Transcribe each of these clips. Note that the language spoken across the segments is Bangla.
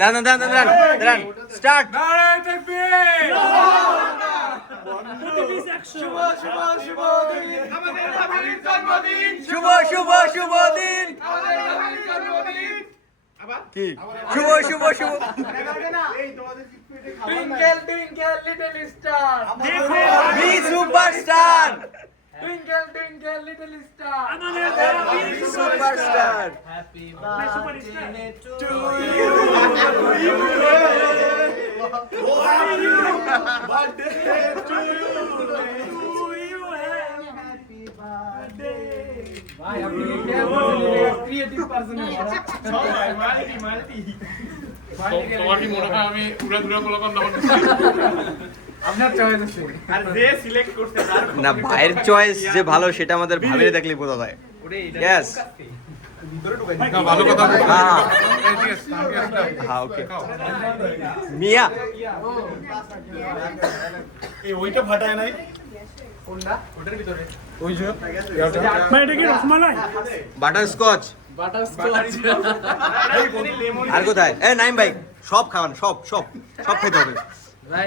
দাঁড়ান দাঁড়ান দাঁড়ান দাঁড়ান স্টার্ট নারায় তাকবীর শুভ শুভ শুভ দিন। কি? শুভ শুভ শুভ। Twinkle twinkle little star be superstar twinkle little star superstar happy birthday to ভাই আপনি ক্রিয়েটিভ পারসন তোমার কি মনে হয় আমি উড়া দুরা কলাকার নাম আপনার চয়েস যে সিলেক্ট করতে তার না ভাইয়ের চয়েস যে ভালো সেটা আমাদের ভাবিয়ে দেখলে বোঝা যায়। ইয়েস কথা হ্যাঁ হ্যাঁ। ওকে। মিয়া। ওইটা ফাটায় নাই। কোনটা? ওই যে। বাটার স্কচ বাটার স্কচ আর কোথায়? এ নাইম ভাই সব খাওয়ান সব সব সব খেতে হবে। ভাই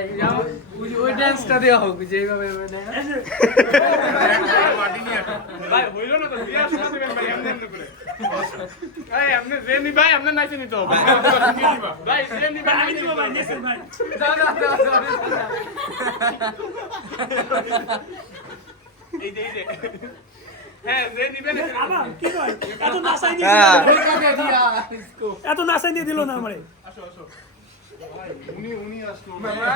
ওই ওই ডান্সটা দেওয়া হোক যেভাবে পার্টি নিয়ে আসো ভাই হইল না তো বিয়া শুরু ভাই এমনি এমনি করে। এই আপনি যে নি ভাই আপনি নাইতে নিতে হবে ভাই যে নি ভাই আমি দিব ভাই নেছেন ভাই। দাও দাও দাও এই যে এই যে। হ্যাঁ যে নিবেন আবার কি কয়? এত নাসাই দিয়ে হ্যাঁ। দিল না আমারে। আসো আসো। উনি উনি আসলো।